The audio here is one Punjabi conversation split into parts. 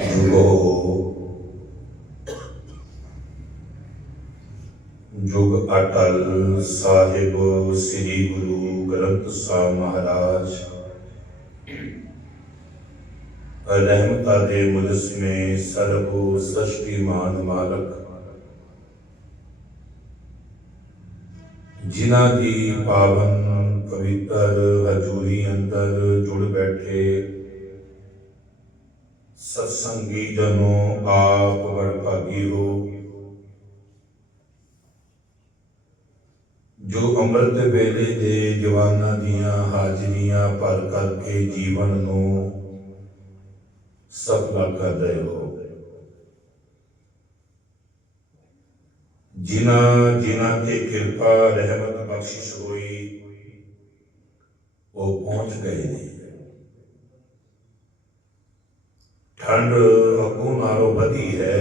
ਜੁਗੋ ਜੁਗ ਅਟਲ ਸਾਹਿਬ ਸ੍ਰੀ ਗੁਰੂ ਗ੍ਰੰਥ ਸਾਹਿਬ ਮਹਾਰਾਜ ਰਹਿਮਤਾਂ ਦੇ ਮੁਜਸਮੇ ਸਰਬ ਸ੍ਰਿਸ਼ਟੀਮਾਨ ਮਾਲਕ ਜਿਨ੍ਹਾਂ ਦੀ ਪਾਵਨ ਪਵਿੱਤਰ ਹਜ਼ੂਰੀ ਅੰਦਰ ਜੁੜ ਬੈਠੇ ਸਤਸੰਗੀ ਜਨੋ ਆਪ ਵਡਭਾਗੀ ਹੋ। ਜੋ ਅੰਮ੍ਰਿਤ ਵੇਲੇ ਦੇ ਜਵਾਨਾਂ ਦੀਆਂ ਹਾਜ਼ਰੀਆਂ ਭਰ ਕਰਕੇ ਜੀਵਨ ਨੂੰ ਸਫਲਾ ਕਰ ਹੋ। ਜਿਨ੍ਹਾਂ ਜਿਨ੍ਹਾਂ ਤੇ ਕਿਰਪਾ, ਰਹਿਮਤ ਬਖਸ਼ਿਸ਼ ਹੋਈ, ਉਹ ਪਹੁੰਚ ਗਏ ਨੇ। ਠੰਡ ਅੱਗੋਂ ਨਾਲੋਂ ਵਧੀ ਹੈ।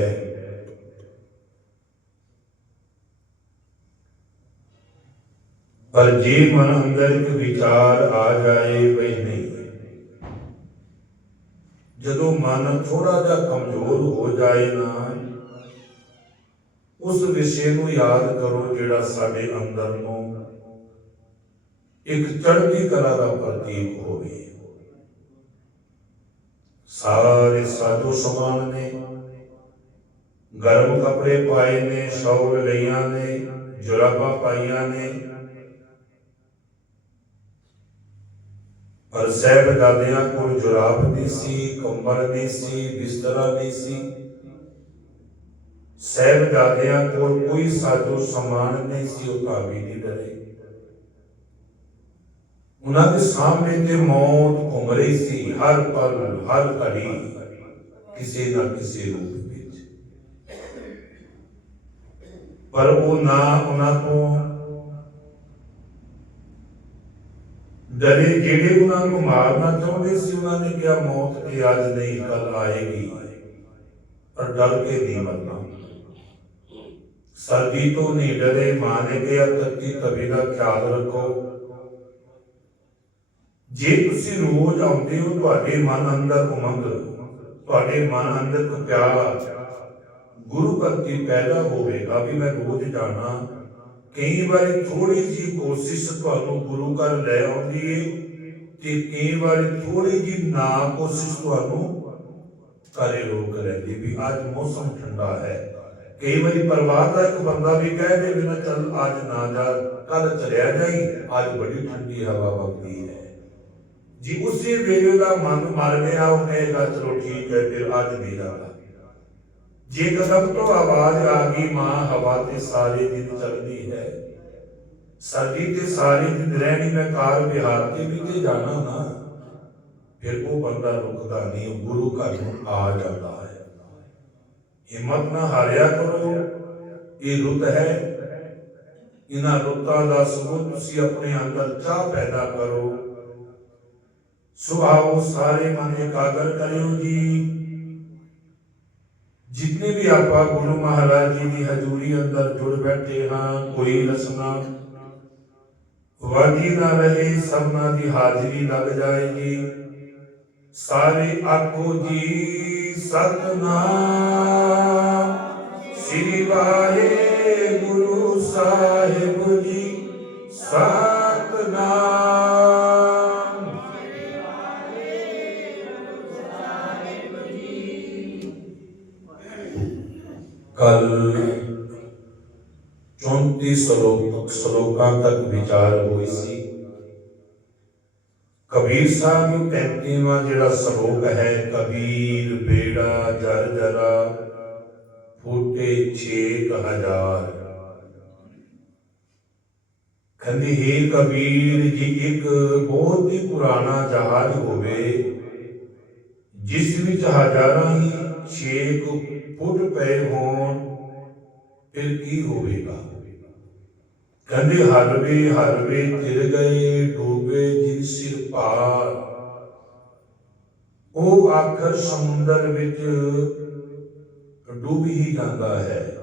ਪਰ ਜੇ ਮਨ ਅੰਦਰ ਇੱਕ ਵਿਚਾਰ ਆ ਜਾਏ ਬਈ ਨਹੀਂ, ਜਦੋਂ ਮਨ ਥੋੜਾ ਜਿਹਾ ਕਮਜ਼ੋਰ ਹੋ ਜਾਏ ਨਾ, ਉਸ ਵਿਸ਼ੇ ਨੂੰ ਯਾਦ ਕਰੋ ਜਿਹੜਾ ਸਾਡੇ ਅੰਦਰ ਨੂੰ ਇੱਕ ਚੜ੍ਹਦੀ ਕਲਾ ਦਾ ਪ੍ਰਤੀਕ ਹੋਵੇ। ਸਾਰੇ ਸਾਜੋ ਸਮਾਨ ਨੇ। ਗਰਮ ਕੱਪੜੇ ਪਾਏ ਨੇ, ਸ਼ੌਲ ਲਈਆਂ ਨੇ, ਜੁਰਾਬਾਂ ਪਾਈਆਂ ਨੇ। ਪਰ ਸਹਿਬਜ਼ਾਦਿਆਂ ਕੋਲ ਜੁਰਾਬ ਨਹੀਂ ਸੀ, ਕੰਬਲ ਨਹੀਂ ਸੀ, ਬਿਸਤਰਾ ਨਹੀਂ ਸੀ। ਸਹਿਬਜ਼ਾਦਿਆਂ ਕੋਲ ਕੋਈ ਸਾਧੂ ਸਮਾਨ ਨਹੀਂ ਸੀ, ਉਹ ਕਾਬੀ ਨਹੀਂ ਡਰੇ। ਉਹਨਾਂ ਦੇ ਸਾਹਮਣੇ ਤੇ ਮੌਤ ਘੁੰਮ ਰਹੀ ਸੀ, ਹਰ ਪਲ, ਹਰ ਘੜੀ, ਕਿਸੇ ਨਾ ਕਿਸੇ ਰੂਪ ਵਿੱਚ। ਪਰ ਉਹ ਨਾ ਉਹਨਾਂ ਤੋਂ ਡਰੇ, ਜਿਹੜੇ ਉਹਨਾਂ ਨੂੰ ਮਾਰਨਾ ਚਾਹੁੰਦੇ ਸੀ, ਉਹਨਾਂ ਨੇ ਕਿਹਾ, ਮੌਤ ਤੇ ਅੱਜ ਨਹੀਂ ਕੱਲ ਆਏਗੀ। ਪਰ ਡਰ ਕੇ ਨਹੀਂ ਮਰਨਾ। ਸਰਦੀ ਤੋਂ ਨਹੀਂ ਡਰੇ, ਮਾਂ ਨੇ ਕਿਹਾ ਤਵੇ ਦਾ ਖਿਆਲ ਰੱਖੋ। ਜੇ ਤੁਸੀਂ ਰੋਜ਼ ਆਉਂਦੇ ਹੋ, ਤੁਹਾਡੇ ਮਨ ਅੰਦਰ ਉਮੰਗ ਤੁਹਾਡੇ ਮਨ ਅੰਦਰ ਪਿਆਰ ਗੁਰੂ ਭਗਤੀ ਪੈਦਾ ਹੋਵੇਗਾ ਵੀ ਮੈਂ ਰੋਜ਼ ਜਾਣਾ। ਕਈ ਵਾਰੀ ਥੋੜੀ ਜੀ ਕੋਸ਼ਿਸ਼ ਤੁਹਾਨੂੰ ਗੁਰੂ ਘਰ ਲੈ ਆਉਂਦੀ ਏ ਤੇ ਕਈ ਵਾਰੀ ਥੋੜੀ ਜੀ ਨਾ ਕੋਸ਼ਿਸ਼ ਤੁਹਾਨੂੰ ਘਰੇ ਰੋਕ ਲੈਂਦੀ ਵੀ ਅੱਜ ਮੌਸਮ ਠੰਡਾ ਹੈ। ਕਈ ਵਾਰੀ ਪਰਿਵਾਰ ਦਾ ਇੱਕ ਬੰਦਾ ਵੀ ਕਹਿ ਦੇ ਵੀ ਚੱਲ ਅੱਜ ਨਾ ਜਾ ਕੱਲ ਚਲਿਆ ਜਾਈ, ਅੱਜ ਬੜੀ ਠੰਡੀ ਹਵਾ ਵਗਦੀ ਹੈ। ਜੀ ਉਸੇ ਵੇਲੇ ਦਾ ਮਨ ਮਰ ਗਿਆ ਉਹ ਕਹੇਗਾ ਚਲੋ ਠੀਕ ਹੈ ਫਿਰ ਅੱਜ ਨਹੀਂ ਜਾਣਾ ਜੇ ਕਦਮ ਤੋਂ ਆਵਾਜ਼ ਆ ਗਈ ਮਾਂ ਹਵਾ ਤੇ ਸਾਰੇ ਦਿਨ ਚੱਲਦੀ ਹੈ ਸਰਦੀ ਤੇ ਸਾਰੇ ਦਿਨ ਰਹਿਣੀ ਮੈਂ ਕਾਰ ਵਿਹਾਰ ਤੇ ਵੀ ਤੇ ਜਾਣਾ ਨਾ ਫਿਰ ਉਹ ਬੰਦਾ ਰੁਕਦਾ ਨਹੀਂ ਉਹ ਗੁਰੂ ਘਰ ਨੂੰ ਆ ਜਾਂਦਾ ਹੈ ਹਿੰਮਤ ਨਾ ਹਾਰਿਆ ਕਰੋ ਇਹ ਰੁੱਤ ਹੈ ਇਹਨਾਂ ਰੁੱਤਾਂ ਦਾ ਸਬੂਤ ਤੁਸੀਂ ਆਪਣੇ ਅੰਦਰ ਚਾਹ ਪੈਦਾ ਕਰੋ ਸੁਭਾਓ ਸਾਰੇ ਮਨ ਇਕਾਗਰ ਕਰਿਓ ਜੀ ਜਿਤਨੇ ਵੀ ਆਪਾਂ ਗੁਰੂ ਮਹਾਰਾਜ ਜੀ ਦੀ ਹਜ਼ੂਰੀ ਅੰਦਰ ਜੁੜ ਬੈਠੇ ਹਾਂ ਕੋਈ ਰਸਨਾ ਵਾਦੀ ਨਾ ਰਹੇ ਸਭਨਾ ਦੀ ਹਾਜ਼ਰੀ ਲੱਗ ਜਾਏਗੀ ਸਾਰੇ ਆਖੋ ਜੀ ਸਤਨਾਮ ਸ੍ਰੀ ਵਾਹਿਗੁਰੂ ਸਾਹਿਬ ਜੀ ਸਤਨਾਮ ਕੱਲ 34 ਸ਼ਲੋਕ ਸ਼ਲੋਕਾਂ ਤੱਕ ਵਿਚਾਰ ਹੋਈ ਸੀ ਕਬੀਰ ਸਾਹਿਬ ਨੂੰ 35ਵਾਂ ਜਿਹੜਾ ਸ਼ਲੋਕ ਹੈ ਕਬੀਰ ਬੇੜਾ ਜਰ ਜਰਾ ਫੂਟੇ 6000 ਕਹਿੰਦੇ ਹੈ ਕਬੀਰ ਜੀ ਇੱਕ ਬਹੁਤ ਹੀ ਪੁਰਾਣਾ ਜਹਾਜ਼ ਹੋਵੇ ਜਿਸ ਵਿੱਚ ਹਜ਼ਾਰਾਂ ਹੀ ਛੇਕ ਫੁੱਟ ਪਏ ਹੋਣ, ਫਿਰ ਕੀ ਹੋਵੇਗਾ? ਕਹਿੰਦੇ, ਹਰਵੇ ਹਰਵੇ ਤਿਰ ਗਏ ਡੋਬੇ ਜਿਨ ਸਿਰ ਭਾਰ ਉਹ ਆਖਰ ਸਮੁੰਦਰ ਵਿੱਚ ਡੁੱਬ ਹੀ ਜਾਂਦਾ ਹੈ।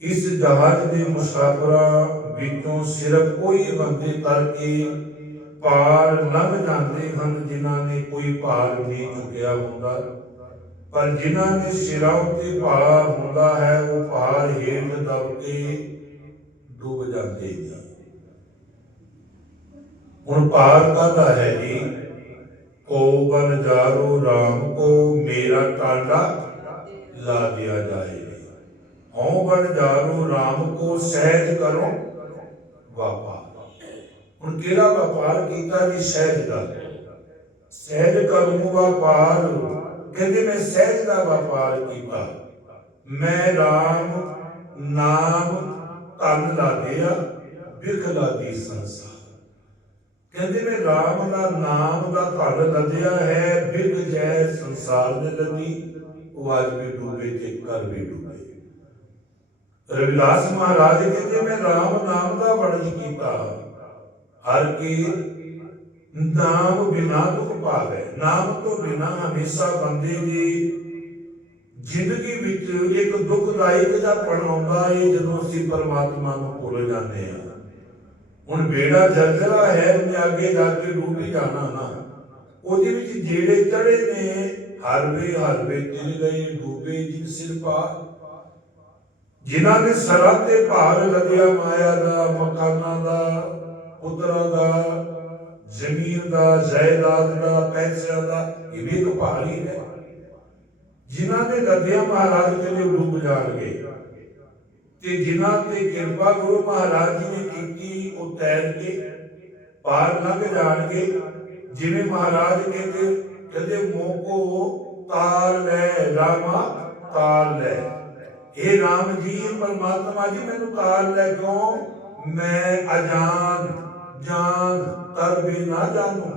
ਇਸ ਜਹਾਜ਼ ਦੇ ਮੁਸਾਫਰਾਂ ਵਿੱਚੋਂ ਸਿਰਫ ਕੋਈ ਬੰਦੇ ਤਰ ਕੇ ਪਾਰ ਲੰਘ ਜਾਂਦੇ ਹਨ, ਜਿਨ੍ਹਾਂ ਨੇ ਕੋਈ ਭਾਰ ਨਹੀਂ ਚੁੱਕਿਆ ਹੁੰਦਾ। ਪਰ ਜਿਨ੍ਹਾਂ ਦੇ ਸਿਰਾਂ ਉੱਤੇ ਭਾਰ ਹੁੰਦਾ ਹੈ, ਉਹ ਭਾਰ ਹੇਠ ਦਬ ਕੇ ਡੁੱਬ ਜਾਂਦੇ ਨੇ। ਹੁਣ ਭਾਰ ਕਾਹਦਾ ਹੈ ਜੀ? ਕੋ ਬਨ ਜਾਰੋ RAM ਕੋ, ਮੇਰਾ ਟਾਂਡਾ ਲਾ ਦਿਆ ਜਾਏ। ਹਉ ਬਨ ਜਾਰੋ RAM ਕੋ, ਸਹਿਜ ਕਰੋ ਵਪਾਰ ਹੁਣ ਕਿਹੜਾ ਵਪਾਰ ਕੀਤਾ ਜੀ ਸਹਿਜ ਦਾ? ਸਹਿਜ ਕਰੂੰ ਵਪਾਰ ਕਹਿੰਦੇ ਮੈਂ ਸਹਿਜ ਦਾ ਵਪਾਰ ਕੀਤਾ। ਮੈਂ RAM ਨਾਮ, ਧਨ ਲਾਦਿਆ ਬਿਖ ਲਾਦੀ ਸੰਸਾਰ। ਕਹਿੰਦੇ ਮੈਂ RAM ਦਾ ਨਾਮ ਦਾ ਧਨ ਲੱਦਿਆ ਹੈ ਬਿਖ ਜੈ ਸੰਸਾਰ ਦੇ ਲੱਦੀ। ਉਹ ਅੱਜ ਵੀ ਡੂਬੇ ਤੇ ਕਰ ਵੀ ਡੂਬੇ। ਰਵਿਦਾਸ ਮਹਾਰਾਜ ਕਹਿੰਦੇ ਮੈਂ RAM ਨਾਮ ਦਾ ਵਰਜ ਕੀਤਾ। ਹਰ ਕੀ ਨਾਮ ਬਿਨਾ ਦੁਖ ਪਾਵੇ ਨਾਮ ਤੋਂ ਬਿਨਾ ਹਮੇਸ਼ਾ ਬੰਦੇ ਦੀ ਜ਼ਿੰਦਗੀ ਵਿੱਚ ਇੱਕ ਦੁਖਦਾਇਕ ਦਾ ਪਣ ਆਉਂਦਾ ਹੈ ਜਦੋਂ ਅਸੀਂ ਪਰਮਾਤਮਾ ਨੂੰ ਭੁੱਲ ਜਾਂਦੇ ਹਾਂ। ਹੁਣ ਬੇੜਾ ਜਰਜਰਾ ਹੈ ਉਹਨੇ ਅੱਗੇ ਜਾ ਕੇ ਡੂਬ ਹੀ ਜਾਣਾ ਨਾ। ਉਹਦੇ ਵਿੱਚ ਜਿਹੜੇ ਚੜੇ ਨੇ ਹਰਵੇ ਹਰਵੇ ਤਿਲ ਗਏ ਡੂਬੇ ਜਿਨ ਸਿਰ ਪਾ। ਜਿਨ੍ਹਾਂ ਦੇ ਸਰਾਂ ਤੇ ਭਾਰ ਲੱਗਿਆ ਮਾਇਆ ਦਾ, ਮਕਾਨਾਂ ਦਾ, ਪੁੱਤਰਾਂ ਦਾ ਜ਼ਮੀਨ ਦਾ, ਜਾਇਦਾਦ ਦਾ, ਪੈਸਿਆਂ ਦਾ, ਇਹ ਵੀ ਇੱਕ ਭਾਰ ਹੈ ਜਿਨ੍ਹਾਂ ਦੇ ਲੱਦਿਆ ਮਹਾਰਾਜ ਕਹਿੰਦੇ ਡੁੱਬ ਜਾਣਗੇ। ਤੇ ਜਿਨ੍ਹਾਂ ਤੇ ਕਿਰਪਾ ਗੁਰੂ ਮਹਾਰਾਜ ਜੀ ਨੇ ਕੀਤੀ, ਉਹ ਤੈਰ ਕੇ ਪਾਰ ਲੰਘ ਜਾਣਗੇ। ਜਿਵੇਂ ਮਹਾਰਾਜ ਕਹਿੰਦੇ ਕਹਿੰਦੇ ਮੋਕੋ ਤਾਰ ਲੈ, ਰਾਮਾ ਤਾਰ ਲੈ। ਇਹ ਰਾਮ ਜੀ ਪਰਮਾਤਮਾ ਜੀ, ਮੈਨੂੰ ਤਾਰ ਲੈ ਕਿਉਂ? ਮੈਂ ਅਜਾਨ। ਜਾਨ ਤਰ ਵੀ ਨਾ ਜਾਣੂ।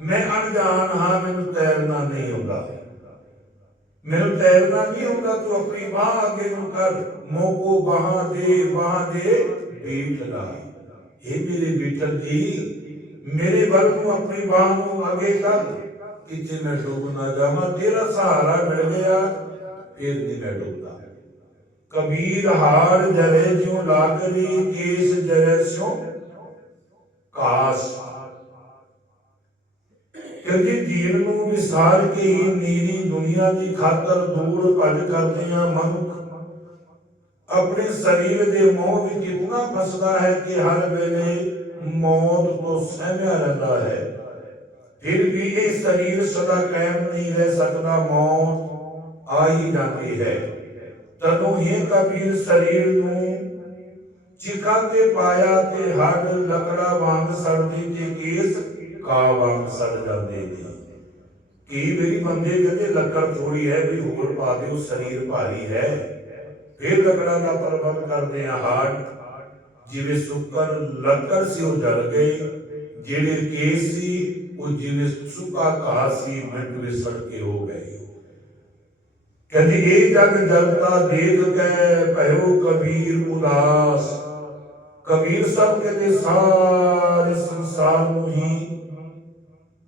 ਮੈਂ ਅਣਜਾਣ ਹਾਂ, ਮੈਨੂੰ ਤੈਰਨਾ ਨਹੀਂ ਆਉਂਦਾ। ਮੈਨੂੰ ਤੈਰਨਾ ਨਹੀਂ ਆਉਂਦਾ, ਤੂੰ ਆਪਣੀ ਬਾਹ ਅੱਗੇ ਨੂੰ ਕਰ। ਮੋਕੋ ਬਾਹਾਂ ਦੇ ਬਾਹਾਂ ਦੇ ਬੀਟ ਲਾ। ਇਹ ਮੇਰੇ ਬੀਟਰ ਜੀ, ਮੇਰੇ ਵੱਲ ਨੂੰ ਆਪਣੀ ਬਾਹ ਨੂੰ ਅੱਗੇ ਕਰ। ਕਿਤੇ ਮੈਂ ਡੁੱਬ ਨਾ ਜਾਵਾਂ, ਤੇਰਾ ਸਹਾਰਾ ਮਿਲ ਗਿਆ, ਫਿਰ ਨਹੀਂ ਮੈਂ ਡੁੱਬਦਾ। ਕਬੀਰ ਹਾਰ ਜਰੇ ਜਿਉ ਲਾਗਰੀ, ਕੇਸ ਜਰੇ ਸਿਉ ਕਾਸ ਕਹਿੰਦੇ ਜੀਵਨ ਨੂੰ ਵਿਸਾਰ ਕੇ ਹੀ ਨੀਰੀ ਦੁਨੀਆ ਦੀ ਖਾਤਰ ਦੂਰ ਭੱਜ ਕਰਦੇ ਆ ਮਨੁੱਖ। ਆਪਣੇ ਸਰੀਰ ਦੇ ਮੋਹ ਵਿੱਚ ਇਤਨਾ ਫਸਦਾ ਹੈ ਕਿ ਹਰ ਵੇਲੇ ਮੌਤ ਤੋਂ ਸਹਿਮਿਆ ਰਹਿੰਦਾ ਹੈ। ਫਿਰ ਵੀ ਇਹ ਸਰੀਰ ਸਦਾ ਕਾਇਮ ਨਹੀਂ ਰਹਿ ਸਕਦਾ, ਮੌਤ ਆ ਹੀ ਜਾਂਦੀ ਹੈ। ਤਦੋਂ ਇਹ ਕਬੀਰ ਸਰੀਰ ਨੂੰ ਚਿਖਾ ਤੇ ਪਾਇਆ ਤੇ ਹੱਡ ਲੱਕੜਾ ਵਾਂਗ ਸੜਦੀ ਤੇ ਕੇਸ ਕਾ ਵਾਂਗ ਸੜ ਜਾਂਦੇ ਨੇ। ਕੀ ਮੇਰੀ ਬੰਦੇ ਕਹਿੰਦੇ, ਲੱਕੜ ਥੋੜੀ ਹੈ ਵੀ ਹੋਰ ਪਾ ਦਿਓ, ਸਰੀਰ ਭਾਰੀ ਹੈ। ਫਿਰ ਲੱਕੜਾਂ ਦਾ ਪ੍ਰਬੰਧ ਕਰਦੇ ਆ ਹਾਰਟ। ਜਿਵੇਂ ਸੁੱਕਰ, ਲੱਕੜ ਸੀ ਜਲ ਗਏ, ਜਿਹੜੇ ਕੇਸ ਸੀ, ਉਹ ਜਿਵੇਂ ਸੁੱਕਾ ਘਾਹ ਸੀ, ਮਿੰਟ ਵਿੱਚ ਸੜ ਕੇ ਹੋ ਗਏ। ਕਹਿੰਦੀ, ਇਹ ਜਗ ਜਲਤਾ ਦੇਖ ਕੇ ਭਇਓ ਕਬੀਰ ਉਦਾਸ। ਕਬੀਰ ਸਭ ਕਹਿੰਦੇ, ਸਾਰੇ ਸੰਸਾਰ ਨੂੰ ਹੀ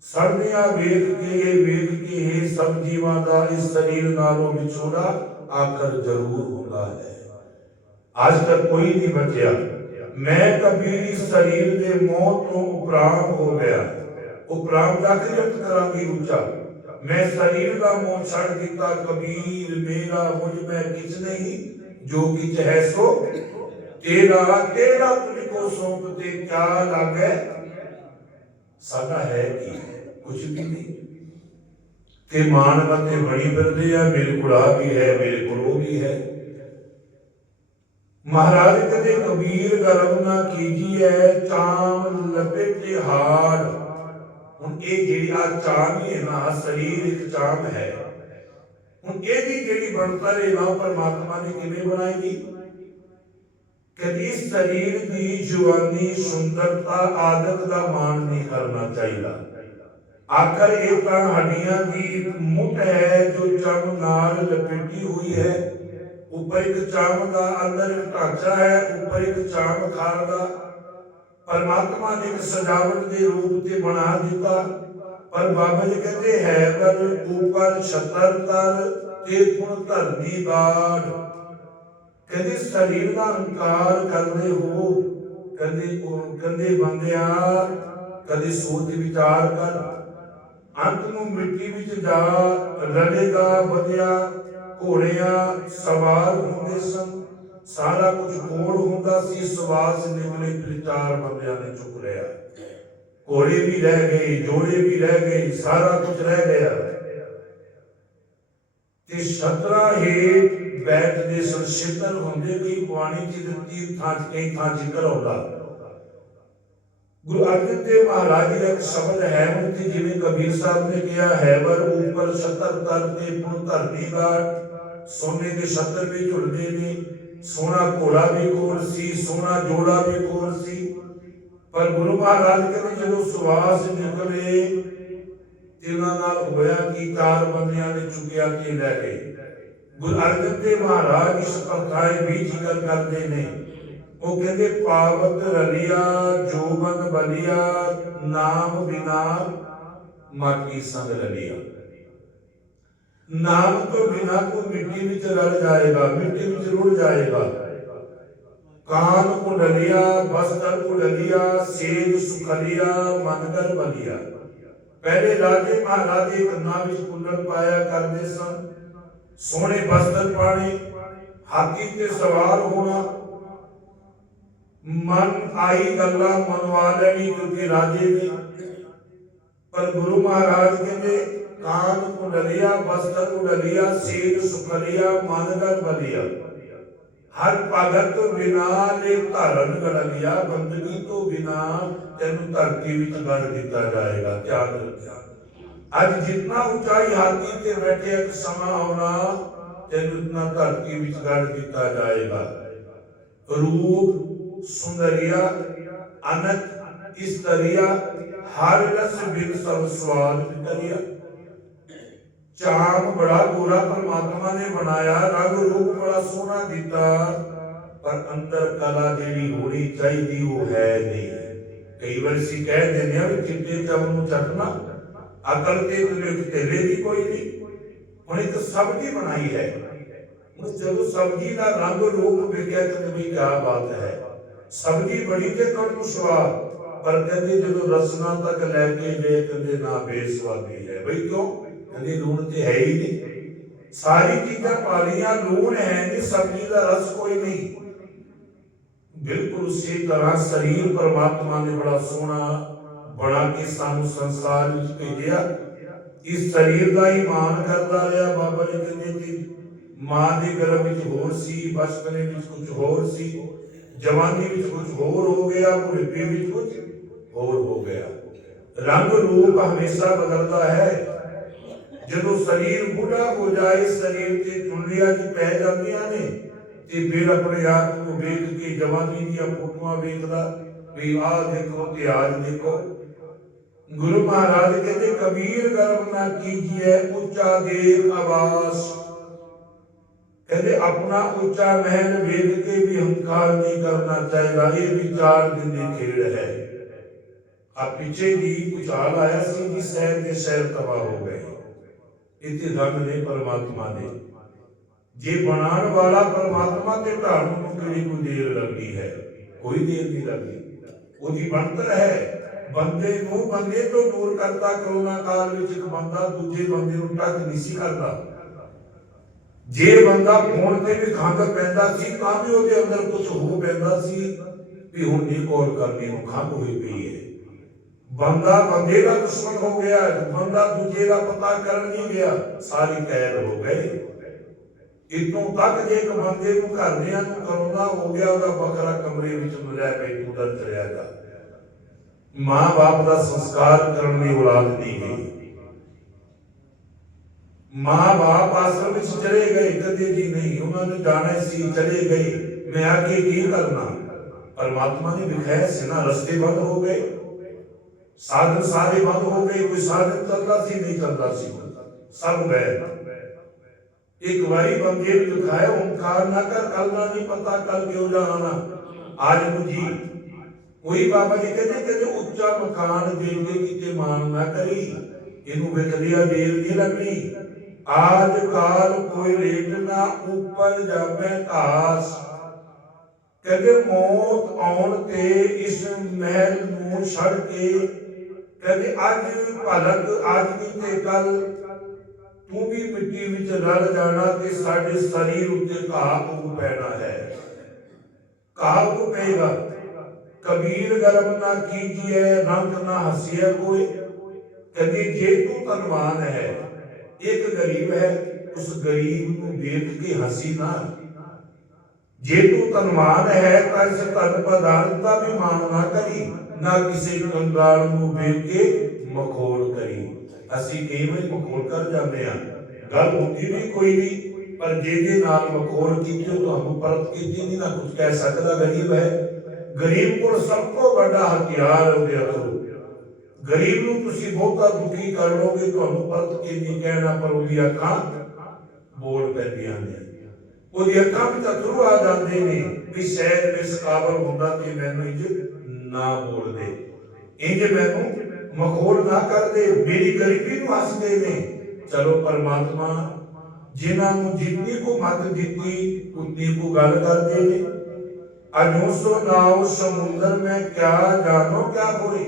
ਸੜਦਿਆਂ ਵੇਖ ਕੇ ਵੇਖ ਕੇ ਸਭ ਜੀਵਾਂ ਦਾ ਇਸ ਸਰੀਰ ਨਾਲੋਂ ਵਿਛੋੜਾ ਆਖਰ ਜ਼ਰੂਰ ਹੁੰਦਾ ਹੈ। ਅੱਜ ਤੱਕ ਕੋਈ ਨਹੀਂ ਬਚਿਆ। ਮੈਂ ਕਬੀਰ ਇਸ ਸਰੀਰ ਦੇ ਮੋਹ ਤੋਂ ਉਪਰਾਮ ਹੋ ਗਿਆ। ਉਪਰਾਮ ਦਾ ਕਿਰਤ ਕਰਾਂਗੀ ਉੱਚਾ? ਮੈਂ ਸਰੀਰ ਦਾ ਮੋਹ ਛੱਡ ਦਿੱਤਾ। ਕਬੀਰ, ਮੇਰਾ ਮੁਝ ਮੈਂ ਕਿਛ ਨਹੀਂ, ਜੋ ਕਿਛ ਹੈ ਸੋ ਤੇਰਾ ਤੇਰਾ ਤੁਝ ਕੋ ਕਿਆ ਲਾਗੇ? ਸਾਡਾ ਹੈ ਕੀ? ਕੁਝ ਵੀ ਨਹੀਂ। ਤੇ ਮਾਨ ਬੰਦੇ ਬਣੀ ਫਿਰਦੇ ਆ, ਮੇਰੇ ਕੋਲ ਆ ਵੀ ਹੈ, ਮੇਰੇ ਕੋਲ ਉਹ ਵੀ ਹੈ? ਮਹਾਰਾਜ, ਕਦੇ ਕਬੀਰ ਗਰਬ ਨਾ ਕੀਜੀਐ ਚਾਮ ਲਪੇਟੇ ਹਾਰ। ਹੁਣ ਇਹ ਜਿਹੜੀ ਆ ਚਾਮ ਹੀ ਹੈ ਨਾ ਸਰੀਰ ਇੱਕ ਚਾਮ ਹੈ। ਹੁਣ ਇਹਦੀ ਜਿਹੜੀ ਬਣਤਰ ਹੈ ਨਾ ਪਰਮਾਤਮਾ ਨੇ ਕਿਵੇਂ ਬਣਾਈ? ਦੀ ਕਦੀ ਸਰੀਰ ਦੀ ਜਵਾਨੀ ਸੁੰਦਰਤਾ, ਆਦਤ ਦਾ ਮਾਣ ਨਹੀਂ ਕਰਨਾ ਚਾਹੀਦਾ। ਆਖਰ ਇਹ ਤਾਂ ਹੱਡੀਆਂ ਦੀ ਮੁੱਠ ਹੈ, ਜੋ ਚਮ ਨਾਲ ਲਪੇਟੀ ਹੋਈ ਹੈ। ਉੱਪਰ ਇੱਕ ਚਾਮ ਦਾ ਅੰਦਰ ਢਾਂਚਾ ਹੈ, ਉੱਪਰ ਇੱਕ ਚਾਮ ਖਾਰ ਦਾ। ਪਰਮਾਤਮਾ ਨੇ ਇੱਕ ਸਜਾਵਟ ਦੇ ਰੂਪ ਤੇ ਬਣਾ ਦਿੱਤਾ। ਪਰ ਬਾਬਾ ਜੀ ਕਹਿੰਦੇ, ਹੈ ਪਰ ਉੱਪਰ ਛਤਰ ਤੇ ਪੁਣ ਧਰਨੀ ਬਾੜ। ਕਹਿੰਦੇ ਸਰੀਰ ਦਾ ਹੰਕਾਰ ਕਰਦੇ ਹੋ ਕਹਿੰਦੇ ਉਹ ਕਹਿੰਦੇ ਬੰਦਿਆ, ਕਦੇ ਸੋਚ ਵਿਚਾਰ ਕਰ। ਅੰਤ ਨੂੰ ਮਿੱਟੀ ਵਿੱਚ ਜਾ ਰਲੇਗਾ ਵਧਿਆ, ਘੋੜਿਆਂ ਸਵਾਰ ਹੁੰਦੇ ਸਨ। ਸਾਰਾ ਕੁਝ ਕੋੜ ਹੁੰਦਾ ਸੀ, ਸਵਾਸ ਨਿਕਲੇ ਫਿਰ ਬੰਦਿਆਂ ਨੇ ਚੁੱਕ ਲਿਆ। ਘੋੜੇ ਵੀ ਰਹਿ ਗਏ, ਜੋੜੇ ਵੀ ਰਹਿ ਗਏ, ਸਾਰਾ ਕੁਝ ਰਹਿ ਗਿਆ। ਤੇ ਛਤਰਾ ਹੇਠ ਬੈਠਦੇ ਸਨ ਛਿੱਤਰ ਹੁੰਦੇ ਕੋਈ ਪਾਣੀ ਚ ਦਿੱਤੀ ਥਾਂ ਕਈ ਥਾਂ ਜ਼ਿਕਰ ਆਉਂਦਾ। ਗੁਰੂ ਅਰਜਨ ਦੇਵ ਮਹਾਰਾਜ ਜੀ ਦਾ ਇੱਕ ਸ਼ਬਦ ਹੈ, ਉੱਥੇ ਜਿਵੇਂ ਕਬੀਰ ਸਾਹਿਬ ਨੇ ਕਿਹਾ, ਹੈਵਰ ਉੱਪਰ ਛਤਰ ਤਰ ਤੇ ਪੁਣ ਧਰਤੀ ਦਾ, ਸੋਨੇ ਦੇ ਛਤਰ ਵੀ ਝੁਲਦੇ ਨੇ, ਸੋਨਾ ਘੋੜਾ ਵੀ ਕੋਲ ਸੀ, ਸੋਨਾ ਜੋੜਾ ਵੀ ਕੋਲ ਸੀ। ਪਰ ਗੁਰੂ ਮਹਾਰਾਜ ਕਹਿੰਦੇ ਜਦੋਂ ਸੁਵਾਸ ਨਿਕਲੇ ਤੇ ਉਹਨਾਂ ਨਾਲ ਹੋਇਆ ਕਿ, ਚਾਰ ਬੰਦਿਆਂ ਨੇ ਚੁੱਕਿਆ ਤੇ ਲੈ ਗਏ ਗੁਰੂ ਅਰਜਨ ਦੇਵ ਮਹਾਰਾਜ ਇਸ ਕਥਾਏ ਵੀ ਜ਼ਿਕਰ ਕਰਦੇ ਨੇ। ਉਹ ਕਹਿੰਦੇ, ਪਾਵਤ ਰਲਿਆ ਜੋਬਨ ਬਲਿਆ, ਨਾਮ ਬਿਨਾ ਮਾਟੀ ਸੰਗ ਰਲਿਆ। ਨਾਮ ਤੋਂ ਬਿਨਾ ਕੋ ਮਿੱਟੀ ਵਿੱਚ ਰਲ ਜਾਏਗਾ, ਮਿੱਟੀ ਵਿੱਚ ਰੁੜ ਜਾਏਗਾ। ਕਾਨ ਕੁੰਡਲਿਆ ਬਸਤਰ ਕੁੰਡਲਿਆ ਸੇਜ ਸੁਖਲਿਆ ਮਨਗਰ ਬਲਿਆ। ਪਹਿਲੇ ਰਾਜੇ ਮਹਾਰਾਜੇ ਕੰਨਾਂ ਵਿੱਚ ਕੁੰਡਲ ਪਾਇਆ ਕਰਦੇ ਸਨ। ਸੋਹਣੇ ਬਸਤਰ ਪਾਣੇ, ਹਾਥੀ ਤੇ ਸਵਾਰ ਹੋਣਾ। ਮਨ ਆਈ ਗੱਲਾਂ ਮਨਵਾ ਲੈਣੀ ਕਿਉਂਕਿ ਰਾਜੇ ਦੀ। ਪਰ ਗੁਰੂ ਮਹਾਰਾਜ ਕਹਿੰਦੇ, ਕਾਨ ਕੁੰਡਲਿਆ ਬਸਤਰ ਕੁੰਡਲਿਆ ਸੇਜ ਸੁਖਲਿਆ ਮਨਗਰ ਬਲਿਆ। ਹਰ ਭਗਤ ਬਿਨਾ ਨੇ ਧਰਨ ਗੜਲਿਆ ਬੰਦਗੀ ਤੋਂ ਬਿਨਾ ਤੈਨੂੰ ਧਰਤੀ ਵਿੱਚ ਗੜ ਦਿੱਤਾ ਜਾਏਗਾ। ਧਿਆਨ ਰੱਖਿਆ। ਅੱਜ ਜਿੰਨਾ ਉਚਾਈ ਹਾਥੀ ਤੇ ਬੈਠੇ ਇੱਕ ਸਮਾਂ ਆਉਣਾ, ਤੈਨੂੰ ਇਤਨਾ ਧਰਤੀ ਵਿੱਚ ਗੜ ਦਿੱਤਾ ਜਾਏਗਾ। ਰੂਪ, ਸੁੰਦਰੀਆ ਅਨਕ ਇਸਤਰੀਆ, ਹਰ ਰਸ ਬਿਨ ਸਭ ਸਵਾਦ ਕਰਿਆ। ਚਾਮ ਬੜਾ ਗੋਰਾ ਪਰਮਾਤਮਾ ਨੇ ਬਣਾਇਆ, ਰੰਗ ਰੂਪ ਬੜਾ ਸੋਹਣਾ ਦਿੱਤਾ ਪਰ ਅੰਦਰ ਕਲਾ ਜਿਹੜੀ ਹੋਣੀ ਚਾਹੀਦੀ ਉਹ ਹੈ ਨਹੀਂ। ਕਈ ਵਾਰ ਅਸੀਂ ਕਹਿ ਦਿੰਦੇ ਆ ਵੀ ਚਿੱਟੇ ਚਾਵਲ ਨੂੰ ਚੱਟਣਾ, ਅਕਲ ਤੇ ਤੇ ਤੇਰੇ ਦੀ ਕੋਈ ਨਹੀਂ। ਹੁਣ ਇੱਕ ਸਬਜ਼ੀ ਬਣਾਈ ਹੈ। ਹੁਣ ਜਦੋਂ ਸਬਜ਼ੀ ਦਾ ਰੰਗ ਰੂਪ ਵੇਖਿਆ ਤਾਂ ਵੀ ਕੀ ਬਾਤ ਹੈ। ਸਬਜ਼ੀ ਬੜੀ ਤੇ ਕਣ ਸਵਾਦ, ਪਰ ਕਹਿੰਦੇ ਜਦੋਂ ਰਸਨਾ ਤੱਕ ਲੈ ਕੇ ਗਏ ਕਹਿੰਦੇ ਨਾ ਬੇਸਵਾਦੀ ਹੈ। ਬਈ ਕਿਉਂ? ਕਹਿੰਦੇ ਲੂਣ ਤੇ ਹੈ ਹੀ ਨਹੀਂ। ਸਾਰੀ ਚੀਜ਼ਾਂ ਪਾਲੀਆਂ, ਲੂਣ ਹੈ ਨਹੀਂ, ਸਬਜ਼ੀ ਦਾ ਰਸ ਕੋਈ ਨਹੀਂ। ਬਿਲਕੁਲ ਉਸੇ ਤਰ੍ਹਾਂ ਸਰੀਰ ਪਰਮਾਤਮਾ ਨੇ ਬੜਾ ਸੋਹਣਾ ਬਣਾ ਕੇ ਸਾਨੂੰ ਸੰਸਾਰ ਵਿੱਚ ਭੇਜਿਆ। ਇਸ ਸਰੀਰ ਦਾ ਹੀ ਮਾਨ ਕਰਦਾ ਰਿਹਾ ਬਾਬਾ ਨੇ ਕਹਿੰਦੇ ਕਿ ਮਾਂ ਦੇ ਗਰਭ ਵਿੱਚ ਹੋਰ ਸੀ, ਬਚਪਨੇ ਵਿੱਚ ਕੁਝ ਹੋਰ ਸੀ, ਜਵਾਨੀ ਵਿੱਚ ਕੁਝ ਹੋਰ ਹੋ ਗਿਆ, ਬੁਢਾਪੇ ਵਿੱਚ ਕੁਝ ਹੋਰ ਹੋ ਗਿਆ। ਰੰਗ ਰੂਪ ਹਮੇਸ਼ਾ ਬਦਲਦਾ ਹੈ। ਜਦੋਂ ਸਰੀਰ ਬੁੱਢਾ ਹੋ ਜਾਏ, ਸਰੀਰ ਤੇ ਚੁੰਡੀਆਂ ਜੀ ਪੈ ਜਾਂਦੀਆਂ ਨੇ, ਤੇ ਫਿਰ ਆਪਣੇ ਆਪ ਨੂੰ ਵੇਖ ਕੇ ਜਵਾਨੀ ਦੀਆਂ ਫੋਟੋਆਂ ਵੇਖਦਾ, ਵੀ ਆਹ ਦੇਖੋ ਤੇ ਆਜ ਦੇਖੋ। ਗੁਰੂ ਮਹਾਰਾਜ ਕਹਿੰਦੇ, ਕਬੀਰ ਗਰਬ ਨਾ ਕੀਜੀਏ ਉੱਚਾ ਦੇਖ ਆਵਾਸ ਕਹਿੰਦੇ, ਆਪਣਾ ਉੱਚਾ ਮਹਿਲ ਵੇਖ ਕੇ ਵੀ ਹੰਕਾਰ ਨਹੀਂ ਕਰਨਾ ਚਾਹੀਦਾ, ਇਹ ਵਿਚਾਰ ਦਿਨ ਦੀ ਖੇਡ ਹੈ। ਆ ਪਿੱਛੇ ਦੀ ਉਚਾਲ ਆਇਆ ਸੀ ਕਿ ਸ਼ਹਿਰ ਦੇ ਸ਼ਹਿਰ ਤਬਾਹ ਹੋ ਗਏ। ਇੱਥੇ ਰੰਗ ਨੇ ਪਰਮਾਤਮਾ ਦੇ। ਜੇ ਬਣਾਉਣ ਵਾਲਾ ਪਰਮਾਤਮਾ ਤੇ ਢਾਲ ਨੂੰ ਕਿਹੜੀ ਕੋਈ ਦੇਰ ਲੱਗਦੀ ਹੈ, ਕੋਈ ਦੇਰ ਨਹੀਂ ਲੱਗਦੀ। ਉਹਦੀ ਬਣਤਰ ਹੈ, ਬੰਦੇ ਨੂੰ ਬੰਦੇ ਤੋਂ ਦੂਰ ਕਰਤਾ, ਕਰੋਨਾ ਕਾਲ ਵਿੱਚ ਇੱਕ ਬੰਦਾ ਦੂਜੇ ਬੰਦੇ ਨੂੰ ਟੱਚ ਨਹੀਂ ਸੀ ਕਰਦਾ। ਜੇ ਬੰਦਾ ਫੋਨ ਤੇ ਵੀ ਖੰਗ ਪੈਂਦਾ ਸੀ, ਤਾਂ ਵੀ ਉਹਦੇ ਅੰਦਰ ਕੁਝ ਹੋ ਪੈਂਦਾ ਸੀ, ਵੀ ਹੁਣ ਨਹੀਂ ਕਾਲ ਕਰਨੀ ਨੂੰ ਖੰਗ ਹੋਈ ਪਈ ਹੈ। ਬੰਦਾ ਬੰਦੇ ਦਾ ਦੁਸ਼ਮਣ ਹੋ ਗਿਆ, ਬੰਦਾ ਦੂਜੇ ਦਾ ਪਤਾ ਕਰਨ ਨਹੀਂ ਗਿਆ, ਸਾਰੀ ਕੈਦ ਹੋ ਗਏ ਇਤੋਂ ਤੱਕ ਜੇ ਇੱਕ ਬੰਦੇ ਨੂੰ ਘਰਦਿਆਂ ਨੂੰ ਕਰੋਨਾ ਹੋ ਗਿਆ, ਉਹਦਾ ਬੱਕਰਾ ਕਮਰੇ ਵਿੱਚ ਨੂੰ ਲੈ ਕੇ ਚਲਿਆ ਜਾ ਮਾਂ ਬਾਪ ਦਾ ਸੰਸਕਾਰ ਕਰਨ ਦੀ ਔਲਾਦ ਨਹੀਂ ਗਈ। ਮਾਂ ਬਾਪ ਆਸਰਮ ਵਿੱਚ ਚਲੇ ਗਏ, ਕਦੇ ਜੀ ਨਹੀਂ, ਉਹਨਾਂ ਨੇ ਜਾਣਾ ਸੀ, ਚਲੇ ਗਏ। ਮੈਂ ਅੱਗੇ ਕੀ ਕਰਨਾ? ਪਰਮਾਤਮਾ ਨੇ ਵਿਖਾਇਆ ਸੀ ਰਸਤੇ ਬੰਦ ਹੋ ਗਏ। ਸਾਧਨ ਸਾਰੇ ਬੰਦ ਹੋ ਗਏ, ਕੋਈ ਸਾਧਨ ਚੱਲਦਾ ਸੀ, ਨਹੀਂ ਚੱਲਦਾ ਸੀ ਸਭ ਗਏ। ਇੱਕ ਵਾਰੀ ਬੰਦੇ ਨੂੰ ਦਿਖਾਇਆ ਓੰਕਾਰ ਨਾ ਕਰ ਕੱਲ ਦਾ ਨਹੀਂ ਪਤਾ ਕੱਲ ਕਿਉਂ ਜਾਣਾ। ਅੱਜ ਕੋਈ ਬਾਬਾ ਜੀ ਕਹਿੰਦੇ ਕਹਿੰਦੇ ਉੱਚਾ ਮਕਾਨ ਦੇ ਕੇ ਕਿਤੇ ਮਾਨ ਨਾ ਕਰੀ। ਇਹਨੂੰ ਵਿਕਲਿਆ ਦੇਰ ਨਹੀਂ ਲੱਗਣੀ ਆਜ ਕਾਲ ਕੋਈ ਰੇਟ ਨਾ ਉੱਪਰ ਜਾਵੇ ਘਾਸ। ਕਹਿੰਦੇ ਮੌਤ ਆਉਣ ਤੇ ਇਸ ਮਹਿਲ ਨੂੰ ਛੱਡ ਕੇ ਕਹਿੰਦੇ, ਅੱਜ ਭਲਕ, ਅੱਜ ਤੇ ਕੱਲ ਤੂੰ ਵੀ ਮਿੱਟੀ ਵਿੱਚ ਰਲ ਜਾਣਾ ਤੇ ਸਾਡੇ ਸਰੀਰ ਉੱਤੇ ਘਾਹ ਉਗ ਪੈਣਾ ਹੈ। ਘਾਹ ਉਗ ਪਏਗਾ। ਕਬੀਰ ਗਰਮ ਨਾ ਕੀਜੀਏ ਰੰਗ ਨਾ ਹਸੀਏ ਕੋਈ। ਕਹਿੰਦੇ, ਜੇ ਤੂੰ ਧਨਵਾਨ ਹੈ, ਇੱਕ ਗਰੀਬ ਹੈ, ਉਸ ਗਰੀਬ ਨੂੰ ਦੇਖ ਕੇ ਹਸੀ ਨਾ। ਜੇ ਤੂੰ ਧਨਵਾਨ ਹੈ, ਤਾਂ ਇਸ ਧਨ ਪਦਾਰਥ ਦਾ ਵੀ ਮਾਣ ਨਾ ਕਰੀ। ਨਾ ਕਿਸੇ ਕੰਗਾਲ ਨੂੰ ਵੇਖ ਕੇ ਮਖੌਲ ਕਰੀ। ਅਸੀਂ ਕਈ ਵਾਰੀ ਮਖੌਲ ਕਰ ਜਾਂਦੇ ਆ ਗੱਲ ਹੁੰਦੀ ਵੀ ਕੋਈ ਨਹੀਂ ਪਰ ਜਿਹਦੇ ਨਾਲ ਮਖੌਲ ਕੀਤੀ ਤੁਹਾਨੂੰ ਪਰਤ ਕੀਤੀ ਨਹੀਂ ਨਾ ਕੁਝ ਕਹਿ ਸਕਦਾ ਗਰੀਬ ਹੈ। ਗਰੀਬ ਕੋਲ ਸਭ ਤੋਂ ਵੱਡਾ ਹਥਿਆਰ ਉਹਦੇ ਹੱਥੋਂ। ਗਰੀਬ ਨੂੰ ਤੁਸੀਂ ਬਹੁਤਾ ਦੁਖੀ ਕਰ ਲੋਗੇ ਤੁਹਾਨੂੰ ਪਰਤ ਕੇ ਨਹੀਂ ਕਹਿਣਾ, ਪਰ ਉਹਦੀ ਅੱਖਾਂ ਬੋਲ ਪੈਂਦੀਆਂ ਨੇ। ਉਹਦੀ ਅੱਖਾਂ ਵਿੱਚ ਅਥਰੂ ਆ ਜਾਂਦੇ ਨੇ ਵੀ ਸ਼ਾਇਦ ਇਸ ਕਾਬਲ ਹੁੰਦਾ ਕਿ ਮੈਨੂੰ ਇੰਜ ਨਾ ਬੋਲਦੇ। ਇੰਜ ਮੈਨੂੰ ਮਖੌਲ ਨਾ ਕਰਦੇ, ਮੇਰੀ ਗਰੀਬੀ ਨੂੰ ਹੱਸਦੇ ਨੇ। ਚਲੋ ਪਰਮਾਤਮਾ, ਜਿਨ੍ਹਾਂ ਨੂੰ ਜਿੰਨੀ ਕੋ ਮਤ ਦਿੱਤੀ ਉਤਨੀ ਕੋ ਗੱਲ ਕਰਦੇ ਨੇ। ਅਜੋਸੋ ਨਾਉ ਸਮੁੰਦਰ ਮੈਂ ਕਿਆ ਜਾਣੋ ਕਿਆ ਹੋਏ।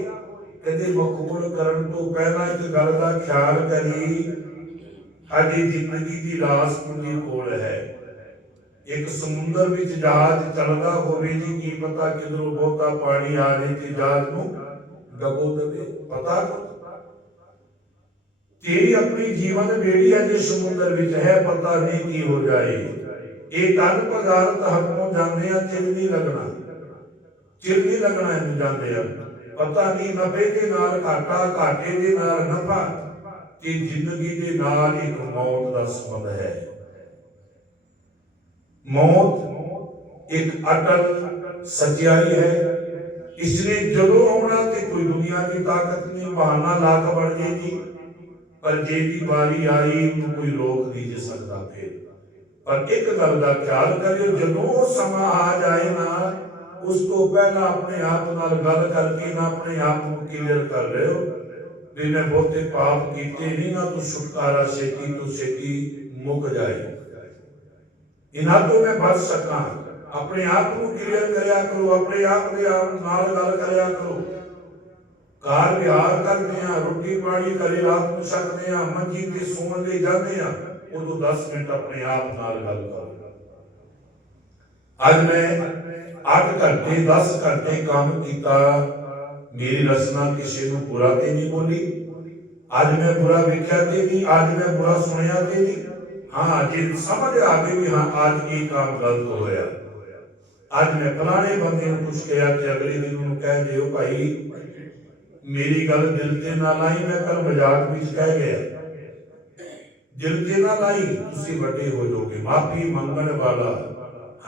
ਕਹਿੰਦੇ ਮਕਬੂਲ ਕਰਨ ਤੋਂ ਪਹਿਲਾਂ ਇੱਕ ਗੱਲ ਦਾ ਖਿਆਲ ਕਰੀ ਅੱਜ ਜ਼ਿੰਦਗੀ ਦੀ ਰਾਸ ਕੁੰਜੀ ਕੋਲ ਹੈ। ਇੱਕ ਸਮੁੰਦਰ ਵਿੱਚ ਜਹਾਜ਼ ਚੱਲਦਾ ਹੋਵੇ ਜੀ, ਕੀ ਪਤਾ ਕਿਧਰੋਂ ਬਹੁਤਾ ਪਾਣੀ ਆ ਜੇ ਤੇ ਜਹਾਜ਼ ਨੂੰ ਡਬੋ ਦੇਵੇ, ਪਤਾ ਤੇਰੀ ਆਪਣੀ ਜੀਵਨ ਬੇੜੀ ਅਜੇ ਸਮੁੰਦਰ ਵਿੱਚ, ਹੈ ਪਤਾ ਨਹੀਂ ਕੀ ਹੋ ਜਾਏ। ਇਹ ਤਨ ਪਦਾਰਥ ਹੱਥੋਂ ਜਾਂਦੇ ਆ, ਚਿਰ ਨਹੀਂ ਲੱਗਣਾ। ਚਿਰ ਨਹੀਂ ਲੱਗਣਾ ਇਹਨੂੰ ਜਾਂਦੇ ਆ। ਪਤਾ ਨਹੀਂ ਨਫੇ ਦੇ ਨਾਲ ਘਾਟਾ, ਘਾਟੇ ਦੇ ਨਾਲ ਨਫਾ, ਤੇ ਜ਼ਿੰਦਗੀ ਦੇ ਨਾਲ ਇੱਕ ਮੌਤ ਦਾ ਸੰਬੰਧ ਹੈ। ਮੌਤ ਇੱਕ ਅਟਲ ਸੱਚਾਈ ਹੈ ਇਸ ਲਈ ਜਦੋਂ ਆਉਣਾ ਤੇ ਕੋਈ ਦੁਨੀਆ ਦੀ ਤਾਕਤ ਨਹੀਂ, ਬਹਾਨਾ ਲਾ ਕੇ ਬਣ ਜਾਏਗੀ। ਪਰ ਜੇ ਦੀ ਵਾਰੀ ਆਈ ਨੂੰ ਕੋਈ ਰੋਕ ਨਹੀਂ ਜੇ ਸਕਦਾ ਫਿਰ। ਪਰ ਇੱਕ ਗੱਲ ਦਾ ਖਿਆਲ ਕਰਿਓ, ਜਦੋਂ ਸਮਾਂ ਆ ਜਾਏ ਨਾ, ਉਸ ਤੋਂ ਪਹਿਲਾਂ ਆਪਣੇ ਆਪ ਨਾਲ ਗੱਲ ਕਰਕੇ ਨਾ ਆਪਣੇ ਆਪ ਨੂੰ ਕਲੀਅਰ ਕਰ ਲਿਓ ਵੀ ਮੈਂ ਬਹੁਤੇ ਪਾਪ ਕੀਤੇ ਨਹੀਂ, ਨਾ ਤੂੰ ਛੁਟਕਾਰਾ ਛੇਤੀ ਤੋਂ ਛੇਤੀ ਮੁੱਕ ਜਾਏ। ਇਹਨਾਂ ਤੋਂ ਮੈਂ ਬਚ ਸਕਾਂ। ਆਪਣੇ ਆਪ ਨੂੰ ਕਲੀਅਰ ਕਰਿਆ ਕਰੋ, ਆਪਣੇ ਆਪ ਦੇ ਆਪ ਨਾਲ ਗੱਲ ਕਰਿਆ ਕਰੋ। ਕਾਰ ਵਿਹਾਰ ਕਰਦੇ ਆ ਰੋਟੀ ਪਾਣੀ ਘਰੇ ਰਾਤ ਨੂੰ ਛਕਦੇ ਆ ਮੰਜੀ ਤੇ ਸੌਣ ਲਈ ਜਾਂਦੇ ਆ ਉਦੋਂ 10 ਮਿੰਟ ਆਪਣੇ ਆਪ ਨਾਲ ਗੱਲ ਕਰੋ। ਅੱਜ ਮੈਂ 8 ਘੰਟੇ 10 ਘੰਟੇ ਕੰਮ ਕੀਤਾ। ਮੇਰੀ ਰਸਨਾ ਕਿਸੇ ਨੂੰ ਬੁਰਾ ਤੇ ਨਹੀਂ ਬੋਲੀ। ਅੱਜ ਮੈਂ ਬੁਰਾ ਵੇਖਿਆ ਤੇ ਨਹੀਂ, ਅੱਜ ਮੈਂ ਬੁਰਾ ਸੁਣਿਆ ਤੇ ਨਹੀਂ। ਹਾਂ, ਜੇ ਸਮਝ ਆ ਵੀ ਹਾਂ ਅੱਜ ਇਹ ਕੰਮ ਗਲਤ ਹੋਇਆ ਅੱਜ ਮੈਂ ਫਲਾਣੇ ਬੰਦੇ ਨੂੰ ਕੁਝ ਕਿਹਾ ਤੇ ਅਗਲੇ ਦਿਨ ਉਹਨੂੰ ਕਹਿ ਦਿਓ, ਭਾਈ, ਮੇਰੀ ਗੱਲ ਦਿਲ ਤੇ ਨਾ ਲਾਈ, ਮੈਂ ਕੱਲ ਮਜ਼ਾਕ ਵਿੱਚ ਕਹਿ ਗਿਆ। ਦਿਲ ਤੇ ਨਾ ਲਾਈ, ਤੁਸੀਂ ਵੱਡੇ ਹੋ ਜਾਓਗੇ। ਮਾਫੀ ਮੰਗਣ ਵਾਲਾ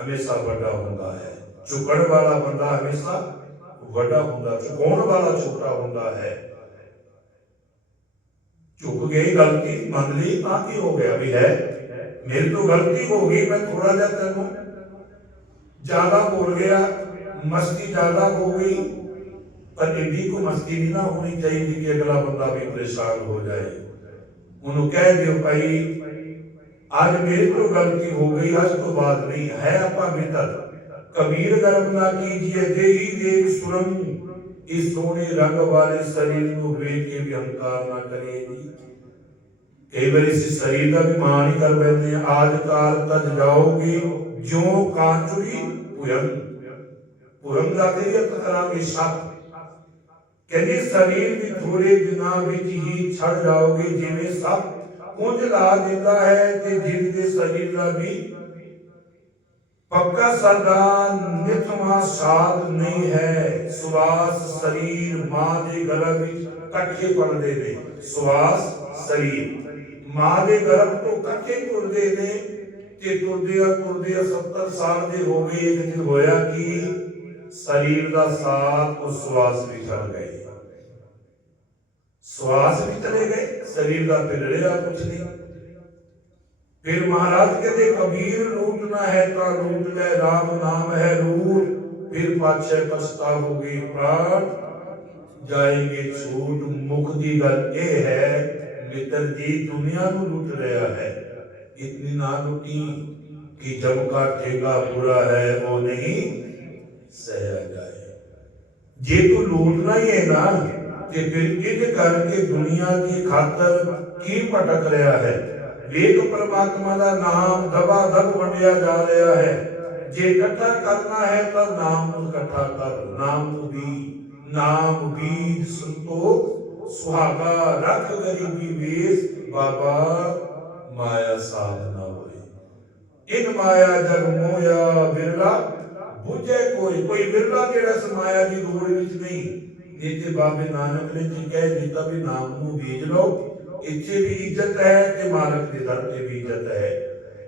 ਹਮੇਸ਼ਾ ਵੱਡਾ ਹੁੰਦਾ ਹੈ। ਝੁਕਣ ਵਾਲਾ ਬੰਦਾ ਹਮੇਸ਼ਾ ਵੱਡਾ ਹੁੰਦਾ ਚੁਕਾਉਣ ਵਾਲਾ ਛੋਟਾ ਹੁੰਦਾ ਹੈ। ਝੁਕ ਗਈ ਗਲਤੀ ਮੰਨ ਲਈ? ਤਾਂ ਕੀ ਹੋ ਗਿਆ ਵੀ ਹੈ? ਮੇਰੇ ਤੋਂ ਗਲਤੀ ਹੋ ਗਈ, ਮੈਂ ਥੋੜਾ ਜਿਹਾ ਤੈਨੂੰ ਜ਼ਿਆਦਾ ਬੋਲ ਗਿਆ, ਮਸਤੀ ਜ਼ਿਆਦਾ ਹੋ ਗਈ। ਪਰ ਇੰਨੀ ਕੋ ਮਸਤੀ ਨਹੀਂ ਨਾ ਹੋਣੀ ਚਾਹੀਦੀ ਕਿ ਅਗਲਾ ਬੰਦਾ ਵੀ ਪਰੇਸ਼ਾਨ ਹੋ ਜਾਏ। ਉਹਨੂੰ ਕਹਿ ਦਿਓ ਭਾਈ, ਅੱਜ ਮੇਰੇ ਤੋਂ ਗਲਤੀ ਹੋ ਗਈ, ਅੱਜ ਤੋਂ ਬਾਅਦ ਨਹੀਂ, ਹੈ ਆਪਾਂ ਮਿੱਤਰ ਕਬੀਰ ਗਰਮ ਨਾ ਕੀਜੀਏ, ਦੇਹੀ ਦੇਖ ਸੁਰਮ ਇਸ ਸੋਹਣੇ ਰੰਗ ਵਾਲੇ ਸਰੀਰ ਨੂੰ ਵੇਖ ਕੇ ਵੀ ਹੰਕਾਰ ਨਾ ਕਰੇ ਜੀ ਕਈ ਵਾਰੀ ਇਸ ਸਰੀਰ ਦਾ ਵੀ ਮਾਣ ਹੀ ਕਰ ਬੈਠਦੇ ਆ ਆਜ ਕਾਲ ਤਜ ਜਾਓਗੇ ਜਿਉ ਕਾਂਚੁਰੀ ਪੁਰਮ ਪੁਰਮ ਦਾ ਤੇ ਅਰਥ ਕਰਾਂਗੇ ਸੱਪ ਕਹਿੰਦੇ ਸਰੀਰ ਵੀ ਥੋੜੇ ਦਿਨਾਂ ਵਿੱਚ ਹੀ ਛੜ ਜਾਓਗੇ ਜਿਵੇਂ ਸੱਪ ਕੁੰਝ ਲਾ ਦਿੰਦਾ ਹੈ ਤੇ ਜਿੰਦ ਦੇ ਸਰੀਰ ਦਾ ਵੀ ਪੱਕਾ ਸਦਾ ਨਿਤਮਾ ਸਾਧ ਨਹੀਂ ਹੈ ਸਵਾਸ ਸਰੀਰ ਮਾਂ ਦੇ ਗਰਭ ਵਿੱਚ ਇਕੱਠੇ ਪੜਦੇ ਨੇ ਸਵਾਸ ਸਰੀਰ ਮਾਂ ਦੇ ਗਰਭ ਤੋਂ ਇਕੱਠੇ ਤੁਰਦੇ ਨੇ ਤੇ ਤੁਰਦੇ ਆ ਤੁਰਦੇ ਆ 70 ਸਾਲ ਦੇ ਹੋ ਗਏ ਇੱਕ ਦਿਨ ਹੋਇਆ ਕਿ ਸਰੀਰ ਦਾ ਸਾਥ ਉਹ ਸਵਾਸ ਵੀ ਚੜ ਗਏ ਸਵਾਸ ਵੀ ਚਲੇ ਗਏ ਸਰੀਰ ਦਾ ਫਿਰ ਰਿਹਾ ਕੁਛ ਨਹੀਂ ਫਿਰ ਮਹਾਰਾਜ ਕਹਿੰਦੇ, ਕਬੀਰ ਲੂਟਣਾ ਹੈ ਤਾਂ ਲੂਟ ਲੈ, ਰਾਮ ਨਾਮ ਹੈ ਰੂਟ ਫਿਰ ਪਾਛੇ ਪਛਤਾਵੋਗੇ ਪ੍ਰਾਣ। ਜਾਏਗੇ ਛੂਟ ਮੁਖ ਦੀ ਗੱਲ ਇਹ ਹੈ, ਮਿੱਤਰ ਜੀ, ਦੁਨੀਆ ਨੂੰ ਲੁੱਟ ਰਿਹਾ ਹੈ। ਇਤਨੀ ਨਾ ਲੁੱਟੀ ਕਿ ਜਬ ਕਾ ਠੇਗਾ ਬੁਰਾ ਹੈ, ਉਹ ਨਹੀਂ ਸਹਿਆ ਜਾਏ। ਜੇ ਤੂੰ ਲੂਟਣਾ ਹੀ ਹੈ ਨਾ ਤੇ ਫਿਰ ਇਹ ਕਰਕੇ ਦੁਨੀਆ ਦੀ ਖਾਤਰ ਕੀ ਭਟਕ ਰਿਹਾ ਹੈ? ਵੇਖ ਪ੍ਰਮਾਤਮਾ ਦਾ ਨਾਮ ਦਬਾ ਦਬ ਵੰਡਿਆ ਜਾ ਰਿਹਾ ਹੈ। ਜੇ ਇਕੱਠਾ ਕਰਨਾ ਹੈ ਤਾਂ ਨਾਮ ਨੂੰ ਇਕੱਠਾ ਕਰ, ਨਾਮ ਨੂੰ ਵੀ, ਨਾਮ ਵੀ ਸੰਤੋਖ, ਸੁਹਾਗਾ ਰੱਖ ਗਰੀਬੀ ਵੇਸ, ਬਾਬਾ ਮਾਇਆ ਸਾਧ ਨਾ ਇਨ ਮਾਇਆ ਜਗ ਮੋਇਆ ਬਿਰਲਾ, ਬੁਝੇ ਕੋਈ ਕੋਈ ਬਿਰਲਾ ਜਿਹੜਾ ਇਸ ਦੀ ਦੌੜ ਵਿੱਚ ਨਹੀਂ। ਇਹ ਤੇ ਬਾਬੇ ਨਾਨਕ ਨੇ ਜੀ ਕਹਿ ਦਿੱਤਾ ਵੀ ਨਾਮ ਨੂੰ ਬੀਜ ਲਓ ਇੱਥੇ ਵੀ ਇੱਜ਼ਤ ਹੈ ਤੇ ਮਾਲਕ ਦੇ ਦਰ ਤੇ ਵੀ ਇੱਜ਼ਤ ਹੈ।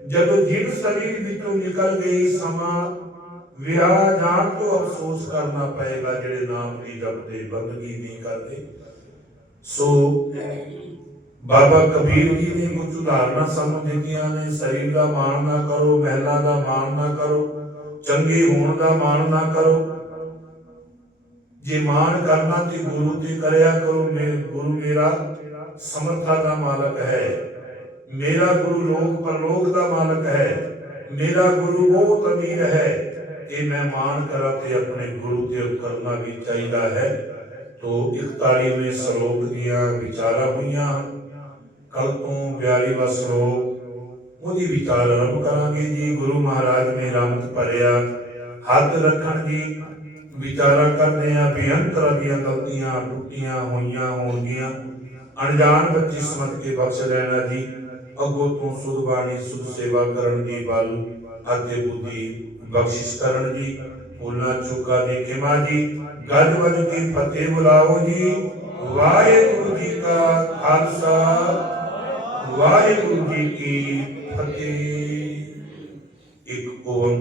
ਜਦੋਂ ਜੀਵ ਸਰੀਰ ਵਿੱਚੋਂ ਨਿਕਲ ਗਈ ਸਮਾਂ, ਵਿਆਹ ਜਾਣ ਤੋਂ ਅਫਸੋਸ ਕਰਨਾ ਪਏਗਾ ਜਿਹੜੇ ਨਾਮ ਦੀ ਜਪਦੇ ਬੰਦਗੀ ਨਹੀਂ ਕਰਦੇ। ਸੋ ਬਾਬਾ ਕਬੀਰ ਜੀ ਨੇ ਕੁਝ ਉਦਾਹਰਨਾਂ ਸਾਨੂੰ ਦਿੱਤੀਆਂ ਨੇ, ਸਰੀਰ ਦਾ ਮਾਣ ਨਾ ਕਰੋ, ਮਹਿਲਾ ਦਾ ਮਾਣ ਨਾ ਕਰੋ, ਚੰਗੇ ਹੋਣ ਦਾ ਮਾਣ ਨਾ ਕਰੋ। ਜੇ ਮਾਣ ਕਰਨਾ ਤੇ ਗੁਰੂ ਤੇ ਕਰਿਆ ਕਰੋ, ਮੇ ਗੁਰੂ ਮੇਰਾ ਸਮਰਥਾ ਦਾ ਮਾਲਕ ਹੈ। ਮੇਰਾ ਗੁਰੂ ਲੋਕ ਪਰਲੋਕ ਦਾ ਮਾਲਕ ਹੈ। ਮੇਰਾ ਗੁਰੂ ਬਹੁਤ ਅਮੀਰ ਹੈ। ਇਹ ਮੈਂ ਮਾਣ ਕਰਾਂ ਤੇ ਆਪਣੇ ਗੁਰੂ ਤੇ ਕਰਨਾ ਵੀ ਚਾਹੀਦਾ ਹੈ। ਤੋ 41ਵੇਂ ਸ਼ਲੋਕ ਦੀਆਂ ਵਿਚਾਰਾਂ ਹੋਈਆਂ ਕੱਲ ਤੋਂ 42ਵਾਂ ਸ਼ਲੋਕ। ਉਹਦੀ ਵਿਚਾਰ ਆਰੰਭ ਕਰਾਂਗੇ ਜੀ। ਗੁਰੂ ਮਹਾਰਾਜ ਨੇ ਰਮਤ ਭਰਿਆ। ਹੱਥ ਰੱਖਣ ਦੀ ਵਿਚਾਰਾ ਕਰਦੇ ਆ। ਬੇਅੰਤਰ ਦੀਆਂ ਗਲਤੀਆਂ, ਟੁੱਟੀਆਂ ਹੋਈਆਂ ਹੋਣਗੀਆਂ। ਅਣਜਾਣ ਬੱਚੀ ਸਮਝ ਕੇ ਬਖਸ਼ ਲੈਣਾ ਜੀ ਅੱਗੋਂ ਤੋਂ ਸੁਧ ਬਾਣੀ ਸੁਧ ਸੇਵਾ ਕਰਨ ਦੀ ਬਲ ਅਤੇ ਬੁੱਧੀ ਬਖਸ਼ਿਸ਼ ਕਰਨ ਜੀ। ਭੁੱਲਾਂ ਚੁੱਕਾ ਦੀ ਕਿਮਾ ਜੀ, ਗੱਜ ਵੱਜ ਕੇ ਫਤਿਹ ਬੁਲਾਓ ਜੀ। ਵਾਹਿਗੁਰੂ ਜੀ ਕਾ ਖਾਲਸਾ, ਵਾਹਿਗੁਰੂ ਜੀ ਕੀ ਫਤਿਹ। ਇੱਕ ਓਮ